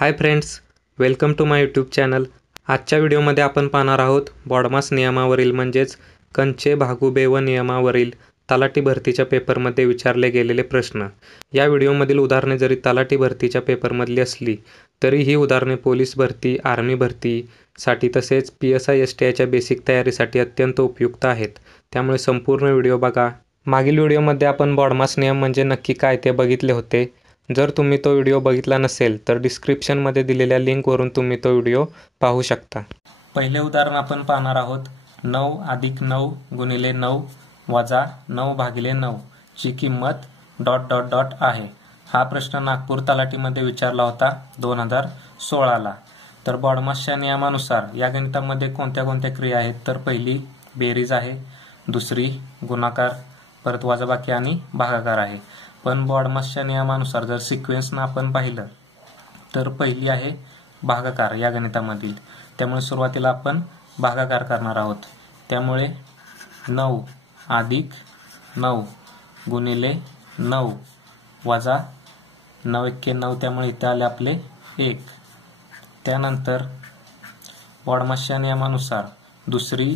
High friends, welcome to my YouTube channel. आजच्या व्हिडिओमध्ये आपण पाहणार आहोत बॉडमास नियमावरील म्हणजेच कंचे भागुबे व नियमावरील तलाठी भरतीच्या पेपरमध्ये विचारले गेलेले प्रश्न। या व्हिडिओमधील उदाहरणे जरी तलाठी भरतीच्या पेपरमधली असली तरी ही उदाहरणे पोलीस भरती, आर्मी भरतीसाठी तसेच PSI STIच्या बेसिक तयारीसाठी अत्यंत उपयुक्त आहेत। त्यामुळे संपूर्ण व्हिडिओ बघा। मागील व्हिडिओमध्ये आपण बॉडमास नियम म्हणजे नक्की काय ते बघितले होते। जर तुम्ही तो व्हिडिओ बघितला नसेल तर डिस्क्रिप्शनमध्ये दिलेल्या लिंकवरून तुम्ही तो व्हिडिओ पाहू शकता। पहिले उदाहरण आपण पाहणार आहोत 9 + 9 × 9 - 9 / 9 ची किंमत ... आहे। हा प्रश्न नागपूर तलाठीमध्ये विचारला होता 2016 ला। तर बॉडमासच्या नियमानुसार या गणितामध्ये कोणत्या कोणत्या क्रिया आहेत तर पहिली बेरीज आहे, दुसरी गुणाकार, परत वजाबाकी आणि भागाकार आहे। पण बॉडमासच्या नियमानुसार जर सिक्वेन्सनं आपण पाहिलं तर पहिली आहे भागाकार या गणितामधील। त्यामुळे सुरुवातीला आपण भागाकार करणार आहोत। त्यामुळे 9 + 9 × 9 - 9 × 9 त्यामुळे इथे आले आपले 1। त्यानंतर बॉडमासच्या नियमानुसार दुसरी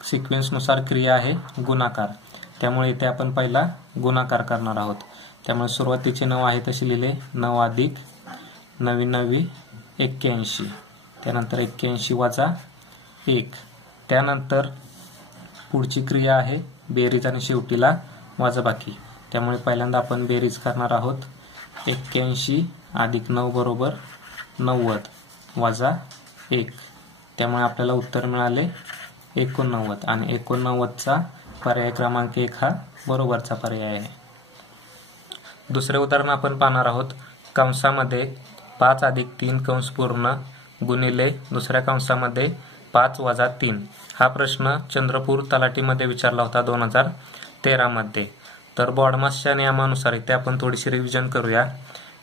सिक्वेन्सनुसार क्रिया आहे गुणाकार। त्यामुळे इथे आपण पहिला गुणाकार करणार आहोत। त्यामुळे सुरुवातीचे 9 आहे तसे लिहिले 9 + 9 × 9 = 81। त्यानंतर 81 - 1। त्यानंतर पुढची क्रिया आहे बेरीज आणि शेवटीला वजाबाकी। त्यामुळे पहिल्यांदा आपण बेरीज करणार आहोत 81 + 9 = 90 - 1। त्यामुळे आपल्याला उत्तर मिळाले 89 आणि 89चा पर्याय क्रमांक 1 हा बरोबरचा पर्याय आहे। दुसरे उदाहरण आपण पाहणार आहोत कंसामध्ये 5 + 3 कंस पूर्ण गुणिले दुसऱ्या कंसामध्ये 5 - 3। हा प्रश्न चंद्रपूर तलाठीमध्ये विचारला होता 2013 मध्ये। तर बॉडमासच्या नियमानुसार इथे आपण थोडीशी रिव्हिजन करूया।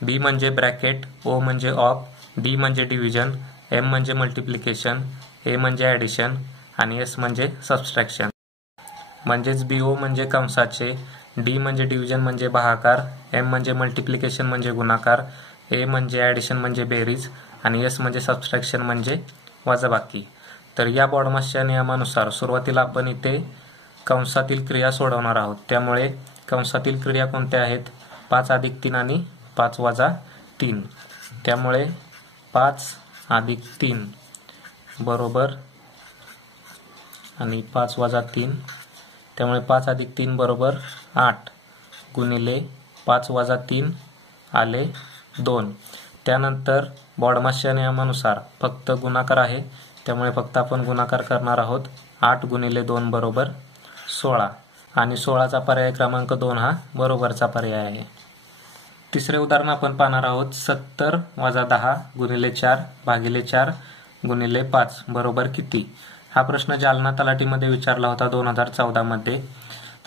B म्हणजे ब्रॅकेट, O म्हणजे ऑफ, D म्हणजे डिव्हिजन, M म्हणजे मल्टिप्लिकेशन, A म्हणजे ॲडिशन आणि S म्हणजे सबट्रॅक्शन। म्हणजेच BO म्हणजे कंसाचे, D म्हणजे डिव्हिजन म्हणजे भागाकार, M म्हणजे मल्टिप्लिकेशन म्हणजे गुणाकार, A म्हणजे ॲडिशन म्हणजे बेरीज आणि S म्हणजे सबट्रॅक्शन म्हणजे वजाबाकी। तर या बॉडमासच्या नियमानुसार सुरुवातीला आपण इथे कंसातील क्रिया सोडवणार आहोत। त्यामुळे कंसातील क्रिया कोणत्या आहेत 5 + 3 आणि 5 - 3। त्यामुळे 5 + 3 बरोबर आणि 5 - 3। त्यामुळे 5 + 3 बरोबर 8 गुणिले 5 - 3 आले 2। त्यानंतर बॉडमासच्या नियमानुसार फक्त गुणाकार आहे त्यामुळे फक्त आपण गुणाकार करणार आहोत। 8 × 2 = 16 आणि 16चा पर्याय क्रमांक 2 हा बरोबरचा पर्याय आहे। तिसरे उदाहरण आपण पाहणार आहोत 70 - 10 × 4 / 4 × 5 बरोबर किती। हा प्रश्न जालना तलाठीमध्ये विचारला होता 2014 मध्ये।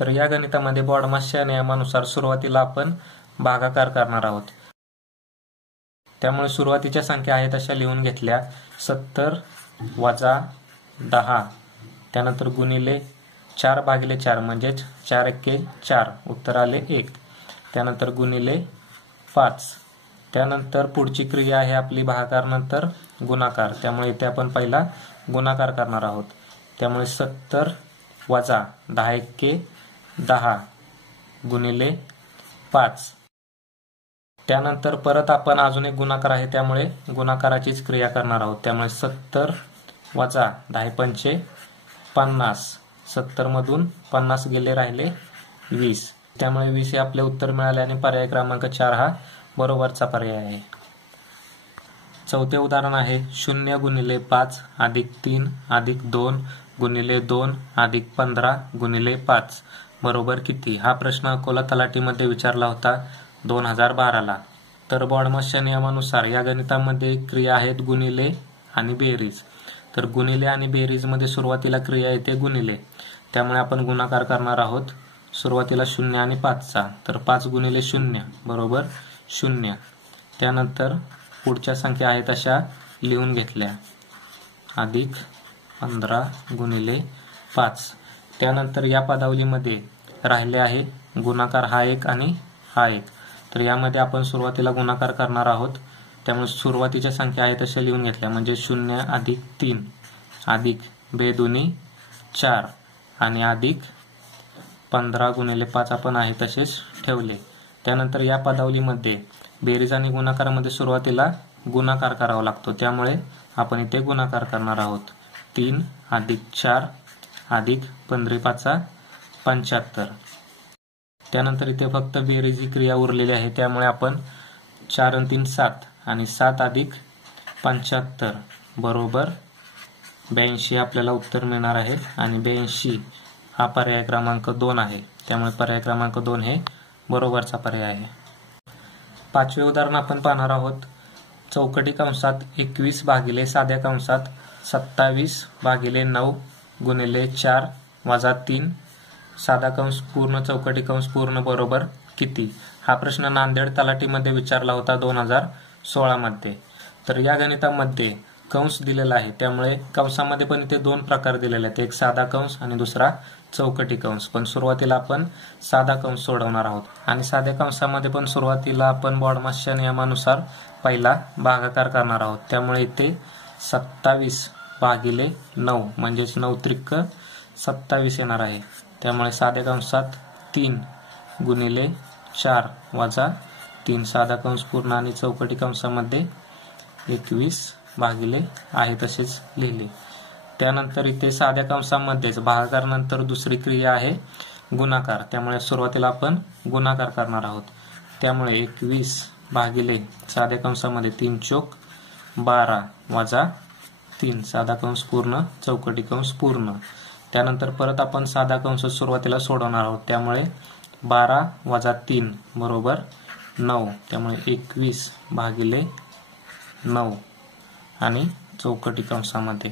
तर या गणितामध्ये बॉडमासच्या नियमानुसार सुरुवातीला आपण भागाकार करणार आहोत। त्यामुळे सुरुवातीच्या संख्या आहेत अशा लिहून घेतल्या 70 - 10। त्यानंतर गुणिले 4/4 म्हणजेच 4 × 1 = 4 उत्तर आले 1। त्यानंतर गुणिले 5। त्यानंतर पुढची क्रिया आहे आपली भागाकार नंतर गुणाकार। त्यामुळे इथे आपण पहिला गुणाकार करणार आहोत। त्यामुळे 70 - 10 × 10 गुणिले 5। त्यानंतर परत आपण अजून एक गुणाकार आहे त्यामुळे गुणाकाराचीच क्रिया करणार आहोत। त्यामुळे 70 - 10 × 5 = 50। 70 मधून 50 गेले राहिले 20। त्यामुळे 20 हे आपले उत्तर मिळाले आणि पर्याय क्रमांक 4 हा बरोबरचा पर्याय आहे। चौथे उदाहरण आहे 0 × 5 + 3 + 2 × 2 + 15 × 5 बरोबर किती। हा प्रश्न अकोला तलाठीमध्ये विचारला होता 2012 ला। तर बॉडमासच्या नियमानुसार या गणितामध्ये क्रिया आहेत गुणिले आणि बेरीज। तर गुणिले आणि बेरीज मध्ये सुरुवातीला क्रिया येते गुणिले। त्यामुळे आपण गुणाकार करणार आहोत सुरुवातीला 0 आणि 5चा। तर 5 × 0 बरोबर 0। त्यानंतर पुढच्या संख्या आहेत अशा लिहून घेतल्या अधिक 15 × 5। त्यानंतर या पदावलीमध्ये राहिले आहे गुणाकार हा 1 आणि हा 1। तर यामध्ये आपण सुरुवातीला गुणाकार करणार आहोत। त्यामुळे सुरुवातीच्या संख्या आहे तशा लिहून घेतल्या, म्हणजे 0 अधिक 3 अधिक बेदुनी 4 आणि अधिक 15 गुणिले 5 आपण आहे तसेच ठेवले. त्यानंतर या पदावलीमध्ये बेरीज आणि गुणाकारामध्ये सुरुवातीला गुणाकार करावा लागतो, त्यामुळे आपण इथे गुणाकार करणार आहोत. 3 अधिक 4 अधिक 15 75. त्यानंतर इथे फक्त बेरीज ही क्रिया उरलेली आहे, त्यामुळे आपण 4 आणि 3 7 आणि 7 अधिक 75 बरोबर 82 आपल्याला उत्तर मिळणार आहे. आणि 82 हा पर्याय क्रमांक 2 आहे, त्यामुळे पर्याय क्रमांक 2 हे बरोबरचा पर्याय आहे. पाचवे उदाहरण आपण पाहणार आहोत. चौकटी कंसात 21 भागिले साध्या कंसात 27 भागिले 9 गुणिले 4 वजा 3 साधा कंस पूर्ण चौकटी कंस पूर्ण बरोबर किती? हा प्रश्न नांदेड तलाठीमध्ये विचारला होता 2016 मध्ये. तर या गणितामध्ये कंस दिलेला आहे, त्यामुळे कंसामध्ये पण इथे दोन प्रकार दिलेले आहेत, एक साधा कंस आणि दुसरा चौकटी कंस. पण सुरुवातीला आपण साधा कंस सोडवणार आहोत. आणि साध्या कंसामध्ये पण सुरुवातीला आपण बॉडमासच्या नियमानुसार पहिला भागाकार करणार आहोत, त्यामुळे इथे 27 भागिले 9 म्हणजेच 9 त्रिक 27 येणार आहे. त्यामुळे साध्या कंसात 3 गुणिले 4 वजा 3 साधा कंस पूर्ण आणि चौकटी कंसामध्ये 21 भागिले आहे तसेच लिहिले. त्यानंतर इथे साध्या कंसामध्येच भागाकार नंतर दुसरी क्रिया आहे गुणाकार, त्यामुळे सुरुवातीला आपण गुणाकार करणार आहोत. त्यामुळे 21 भागिले साध्या कंसामध्ये 3 चोक 12 वजा 3 साधा कंस पूर्ण चौकटी कंस पूर्ण. त्यानंतर परत आपण साधा कंस सुरुवातीला सोडवणार आहोत, त्यामुळे 12 वजा 3 बरोबर 9. त्यामुळे 21 भागिले 9 आणि चौकटी कंसामध्ये.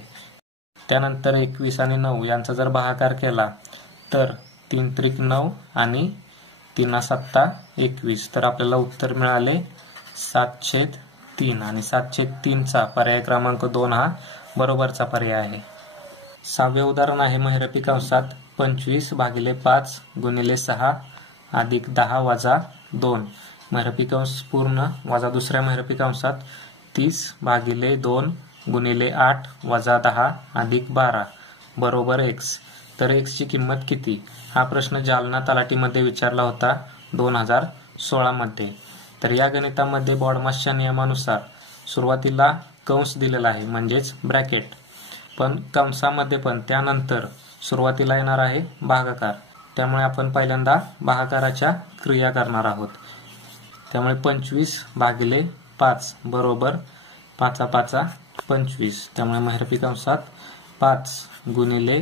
त्यानंतर 21 आणि 9 यांचा जर भागाकार केला तर 3 त्रिक 9 आणि 3 7 21. तर आपल्याला उत्तर मिळाले 7/3 आणि 7/3 चा पर्याय क्रमांक 2 हा बरोबरचा पर्याय आहे. सहावे उदाहरण आहे महिरपी कंसात 25 भागिले 5 गुणिले 6 अधिक 10 वजा 2 महिरपी कंस पूर्ण वजा दुसऱ्या महिरपी कंसात 30 भागिले 2 गुणिले 8 वजा 10 अधिक 12 बरोबर x. तर x ची किंमत किती? हा प्रश्न जालना तलाठीमध्ये विचारला होता 2016 मध्ये. तर या गणितामध्ये बॉडमासच्या नियमानुसार सुरुवातीला कंस दिलेला आहे म्हणजेच ब्रॅकेट, पण कंसामध्ये पण त्यानंतर सुरुवातीला येणार आहे भागाकार, त्यामुळे आपण पहिल्यांदा भागाकाराच्या क्रिया करणार आहोत. त्यामुळे 25 भागिले 5 बरोबर 5 5 25. त्यामुळे महिरपी कंसात 5 गुणिले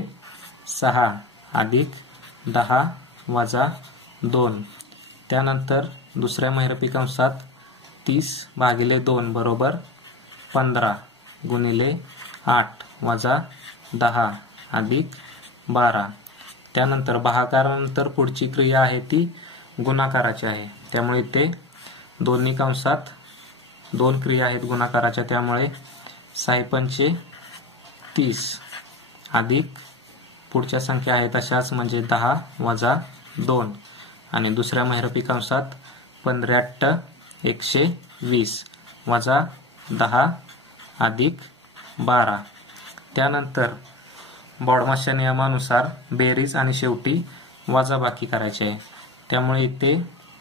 6 अधिक 10 वजा 2. त्यानंतर दुसऱ्या महिरपी कंसात 30 भागिले 2 बरोबर 15 गुणिले 8 वजा 10 अधिक 12. त्यानंतर भागाकारानंतर पुढची क्रिया आहे ती गुणाकाराची आहे, त्यामुळे इथे दोन्ही कंसात दोन क्रिया आहेत गुणाकाराच्या, त्यामुळे 6 30 अधिक पुढच्या संख्या आहेत तशाच म्हणजे 10 वजा 2 आणि दुसऱ्या महिरपी कंसात 15 120 वजा 10 अधिक 12. त्यानंतर बॉडमासच्या नियमानुसार बेरीज आणि शेवटी वजाबाकी करायची आहे, त्यामुळे इथे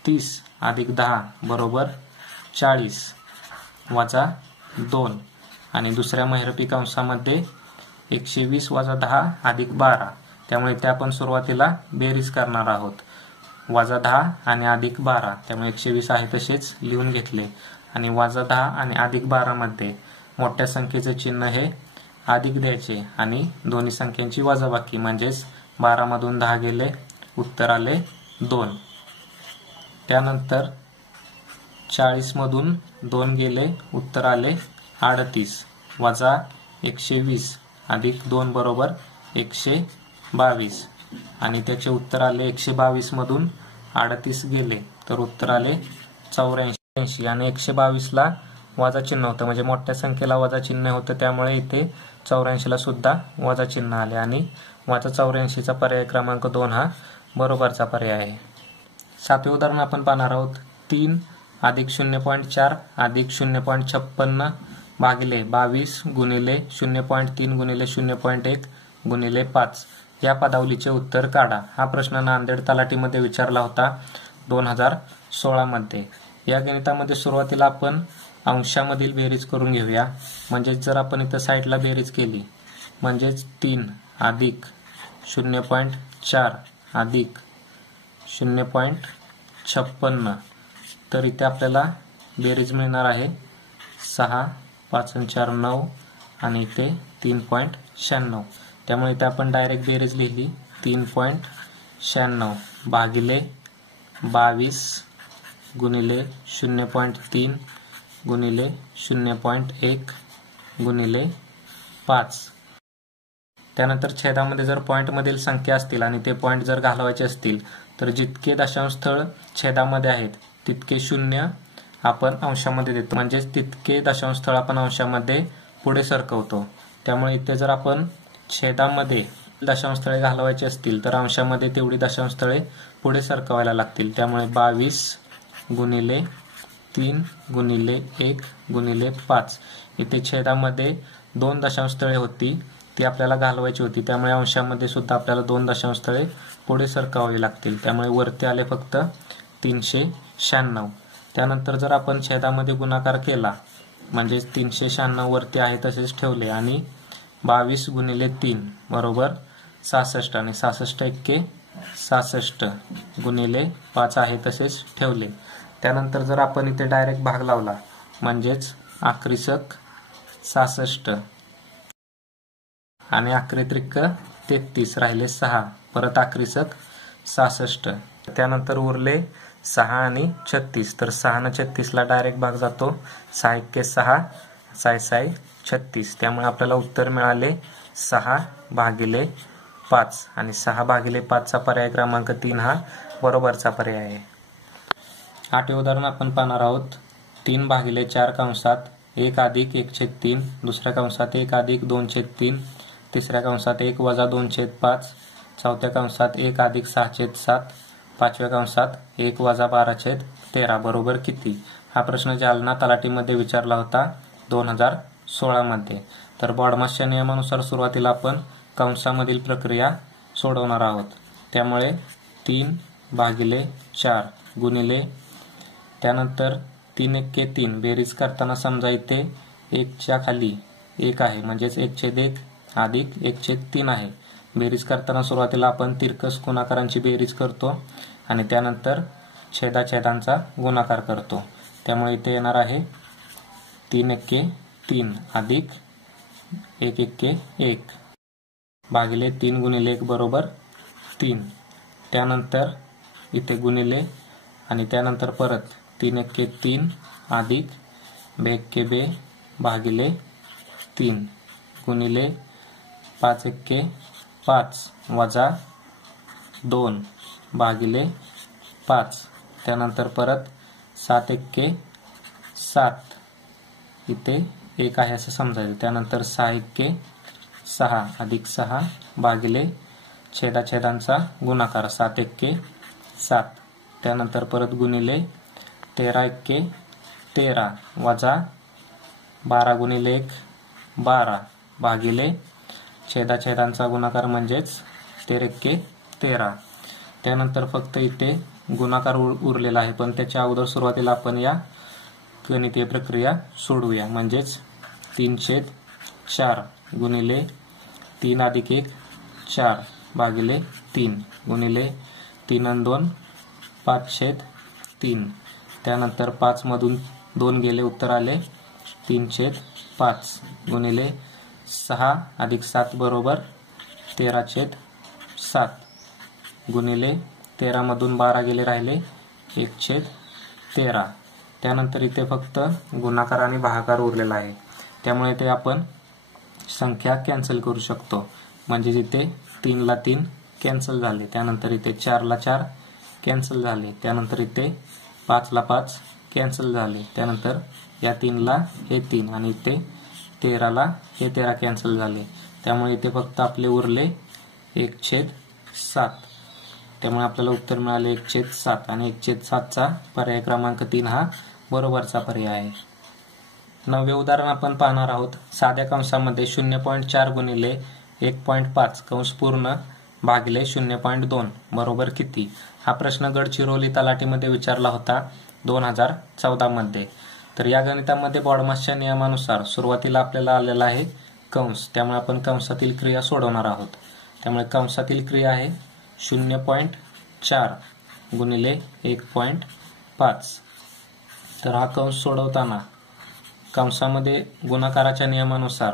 30 अधिक 10 बरोबर 40 वजा 2 आणि दुसऱ्या महिरपी कंसामध्ये 120 वजा 10 अधिक 12. त्यामुळे इथे आपण सुरुवातीला बेरीज करणार आहोत, वजा 10 आणि अधिक 12. त्यामुळे 120 आहे तसेच लिहून घेतले आणि वजा 10 आणि अधिक 12 मध्ये मोठ्या संख्येचे चिन्ह हे अधिक द्यायचे आणि दोन्ही संख्यांची वजाबाकी म्हणजेच 12 मधून 10 गेले, उत्तर आले 2. त्यानंतर 40 मधून 2 गेले, उत्तर आले 38 वजा 120 अधिक 2 बरोबर 122 आणि त्याचे उत्तर आले 122 मधून 38 गेले तर उत्तर आले 84 आणि 122 ला वजा चिन्ह होतं म्हणजे मोठ्या संख्येला वजा चिन्ह होतं, त्यामुळे इथे 84 ला सुद्धा वजा चिन्ह आले आणि वजा 84 चा पर्याय क्रमांक 2 हा बरोबरचा पर्याय आहे. सातवे उदाहरण आपण पाहणार आहोत. 3 अधिक 0.4 अधिक 0.56 भागिले 22 गुणिले 0.3 गुणिले 0.1 गुणिले 5 या पदावलीचे उत्तर काढा। हा प्रश्न नांदेड तलाठीमध्ये विचारला होता 2016 मध्ये। या गणितामध्ये सुरुवातीला आपण अंशामधील बेरीज करून घेऊया। म्हणजे जर आपण इथं साईडला बेरीज केली म्हणजे 3 अधिक 0.4 अधिक 0.56 तर इथे आपल्याला बेरीज मिळणार आहे 6 5 4 9 आणि इथे 3.96। त्यामुळे इथे आपण डायरेक्ट बेरीज लिहिली 3.96 भागिले 22 गुणिले 0.3 गुणिले 0.1 गुणिले 5। त्यानंतर छेदामध्ये जर पॉइंट मधील संख्या असतील आणि ते पॉइंट जर घालवायचे असतील तर जितके दशांश स्थळ छेदामध्ये आहेत तितके शून्य आपण अंशामध्ये देतो। म्हणजे तितके दशांश स्थळ आपण अंशामध्ये पुढे सरकवतो। त्यामुळे इथे जर आपण छेदामध्ये दशांश स्थळे घालवायची असतील तर अंशामध्ये तेवढी दशांश स्थळे पुढे सरकवायला लागतील। त्यामुळे 22 गुणिले 3 गुणिले 1 गुणिले 5 इथे छेदामध्ये 2 दशांश स्थळे होती ती आपल्याला घालवायची होती। त्यामुळे अंशामध्ये सुद्धा आपल्याला 2 दशांश स्थळे पुढे सरकवावी लागतील। त्यामुळे वरती आले फक्त 396। त्यानंतर जर आपण छेदामध्ये गुणाकार केला म्हणजे 396 वरती आहे तसेच ठेवले आणि 22 गुणिले 3 बरोबर 66 आणि 66 एक्के 66 गुणिले 5 आहे तसेच ठेवले। त्यानंतर जर आपण इथे डायरेक्ट भाग लावला म्हणजेच आक्रिसक 66 आणि आक्री त्रिक 33 राहिले 6 परत आक्रिसक 66। त्यानंतर उरले 6 आणि 36 तर 6 आणि 36 ला डायरेक्ट भाग जातो 6 एक्के 6 6 6 36। त्यामुळे आपल्याला उत्तर मिळाले 6 भागिले 5 आणि 6 भागिले 5 चा पर्याय क्रमांक 3 हा बरोबरचा पर्याय आहे। 8वे उदाहरण आपण पाहणार आहोत 3 भागिले 4 कंसात 1 अधिक 1/3 दुसऱ्या कंसात 1 अधिक 2/3 तिसऱ्या कंसात 1 वजा 2/5 चौथ्या कंसात 1 अधिक 6/7 पाचव्या कंसात 1 वजा 12/13 बरोबर किती? हा प्रश्न जालना तलाठीमध्ये विचारला होता 2016 मध्ये। तर बॉडमासच्या नियमानुसार सुरुवातीला आपण कंसामधील प्रक्रिया सोडवणार आहोत। त्यामुळे 3 भागिले 4 गुणिले त्यानंतर 3 एक्के 3 बेरीज करताना समजा इथे 1 च्या खाली 1 आहे म्हणजेच 1/1 अधिक 1/3 आहे। बेरीज करताना सुरुवातीला आपण तिरकस गुणाकारांची बेरीज करतो आणि त्यानंतर छेदाछेदांचा गुणाकार करतो। त्यामुळे इथे येणार आहे 3 एक्के 3 अधिक 1 एक्के 1 भागिले 3 गुणिले 1 बरोबर 3। त्यानंतर इथे गुणिले आणि त्यानंतर परत 3 एक्के 3 अधिक 2 एक्के 2 भागिले 3 गुणिले 5 एक्के 5 वजा 2 भागिले 5 त्यानंतर परत 7 एक्के 7 इथे 1 आहे असं समजायचं। त्यानंतर 6 एक्के 6 अधिक 6 भागिले छेदाछेदांचा गुणाकार 7 एक्के 7 त्यानंतर परत गुणिले 13 एक्के 13 वजा 12 गुणिले 1 12 भागिले छेदाछेदांचा गुणाकार म्हणजेच 13 एक्के 13। त्यानंतर फक्त इथे गुणाकार उरलेला आहे पण त्याच्या अगोदर सुरुवातीला आपण या गणितीय प्रक्रिया सोडवूया। म्हणजेच 3/4 गुणिले 3 अधिक 1 4 भागिले 3 गुणिले 3 आणि 2 5/3 त्यानंतर 5 मधून 2 गेले उत्तर आले 3/5 गुणिले 6 अधिक 7 बरोबर 13/7 गुणिले 13 मधून 12 गेले राहिले 1/13। त्यानंतर इथे फक्त गुणाकार आणि भागाकार उरलेला आहे। त्यामुळे इथे आपण संख्या कॅन्सल करू शकतो। म्हणजे इथे 3 ला 3 कॅन्सल झाले त्यानंतर इथे 4 ला 4 कॅन्सल झाले त्यानंतर इथे 5 ला 5 कॅन्सल झाले त्यानंतर या 3 ला हे 3 आणि इथे 13 ला हे 13 कॅन्सल झाले। त्यामुळे इथे फक्त आपले उरले 1/7। त्यामुळे आपल्याला उत्तर मिळाले 1/7 आणि 1/7 चा पर्याय क्रमांक 3 हा बरोबरचा पर्याय आहे. 9वे उदाहरण आपण पाहणार आहोत. साध्या कंसामध्ये 0.4 गुणिले 1.5 कंस पूर्ण भागिले 0.2 बरोबर किती? हा प्रश्न गडचिरोली तलाठीमध्ये विचारला होता 2014 मध्ये. तर या गणितामध्ये बॉडमासच्या नियमानुसार सुरुवातीला आपल्याला आलेला आहे कंस, त्यामुळे आपण कंसातील क्रिया सोडवणार आहोत. त्यामुळे कंसातील क्रिया आहे 0.4 गुणिले 1.5. तर हा कंस सोडवताना कंसामध्ये गुणाकाराच्या नियमानुसार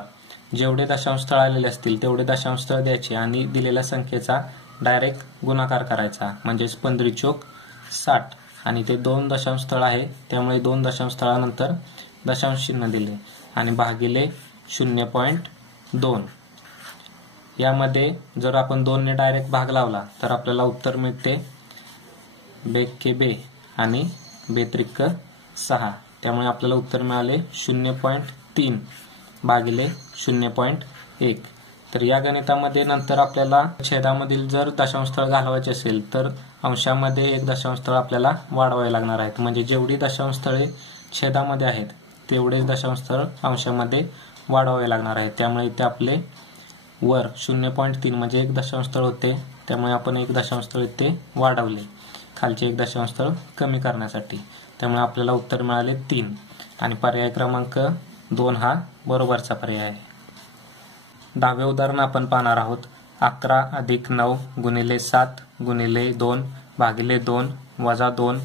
जेवढे दशांशस्थळ आलेले असतील तेवढे दशांशस्थळ द्यायचे आणि दिलेल्या संख्येचा डायरेक्ट गुणाकार करायचा, म्हणजेच 15×4 आणि ते 2 दशांशस्थळ आहे त्यामुळे 2 दशांशस्थळानंतर दशांश चिन्ह दिले आणि भागिले 0.2. यामध्ये जर आपण 2 ने डायरेक्ट भाग लावला तर आपल्याला उत्तर मिळते 2 आणि 6. त्यामुळे आपल्याला उत्तर मिळाले 0.3 भागिले 0.1. तर या गणितामध्ये नंतर आपल्याला छेदामधील जर दशांशस्थळ घालवायचे असेल तर अंशामध्ये 1 दशांशस्थळ आपल्याला वाढवावे लागणार आहेत. म्हणजे जेवढी दशांशस्थळे छेदामध्ये आहेत तेवढेच दशांशस्थळ अंशामध्ये वाढवावे लागणार आहेत. त्यामुळे इथे आपले वर 0.3 म्हणजे 1 दशांशस्थळ होते, त्यामुळे आपण 1 दशांशस्थळ इथे वाढवले खालचे 1 दशांशस्थळ कमी करण्यासाठी. त्यामुळे आपल्याला उत्तर मिळाले 3 आणि पर्याय क्रमांक 2 हा बरोबरचा पर्याय आहे. 10वे उदाहरण आपण पाहणार आहोत. 11 + 9 गुणिले 7 गुणिले 2 भागिले 2 वजा 2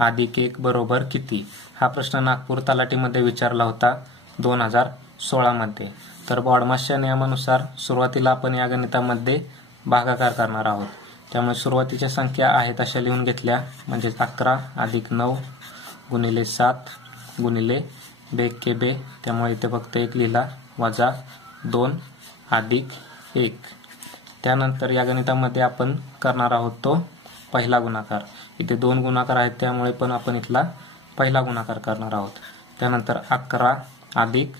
+ 1 बरोबर किती? हा प्रश्न नागपूर तलाठीमध्ये विचारला होता 2016 मध्ये. तर बॉडमासच्या नियमानुसार सुरुवातीला आपण या गणितामध्ये भागाकार करणार आहोत. त्यामुळे सुरुवातीच्या संख्या आहेत अशा लिहून घेतल्या, म्हणजे 11 + 9 गुणिले 7 गुणिले 2 त्यामुळे इथे फक्त 1 लिहिला वजा 2 + 1. त्यानंतर या गणितामध्ये आपण करणार आहोत तो पहिला गुणाकार. इथे 2 गुणाकार आहेत त्यामुळे पण आपण इथला पहिला गुणाकार करणार आहोत. त्यानंतर 11 +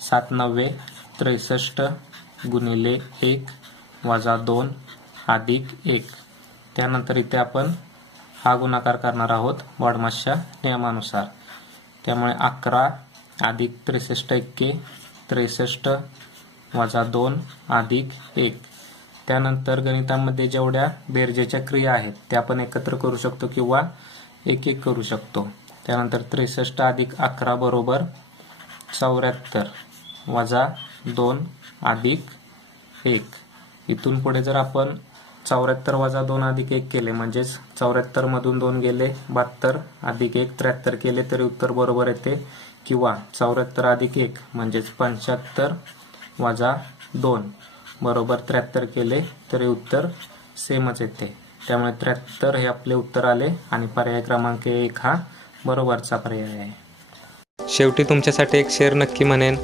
7 9 63 गुणिले 1 वजा 2 + 1. त्यानंतर इथे आपण हा गुणाकार करणार आहोत बॉडमासच्या नियमानुसार. त्यामुळे 11 + 63 63 वजा 2 + 1. त्यानंतर गणितामध्ये जेवढ्या बेरजेच्या क्रिया आहेत त्या आपण एकत्र करू शकतो किंवा एक एक करू शकतो. त्यानंतर 63 + 11 बरोबर 74 वजा 2 + 1. इथून पुढे जर आपण 74 वजा 2 + 1 केले म्हणजेच 74 मधून 2 गेले 72 + 1 73 केले तरी उत्तर बरोबर येते, किंवा 74 + 1 म्हणजेच 75 वजा 2 बरोबर 73 केले तरी उत्तर सेमच येते. त्यामुळे 73 हे आपले उत्तर आले आणि पर्याय क्रमांक 1 हा बरोबरचा पर्याय आहे. शेवटी तुमच्यासाठी एक शेर नक्की म्हणेन.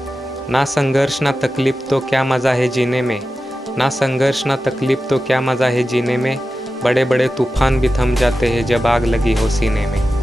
ना संघर्ष ना तकलीफ तो क्या मज़ा है जीने में, ना संघर्ष ना तकलीफ तो क्या मज़ा है जीने में, बड़े बड़े तूफान भी थम जाते हैं जब आग लगी हो सीने में.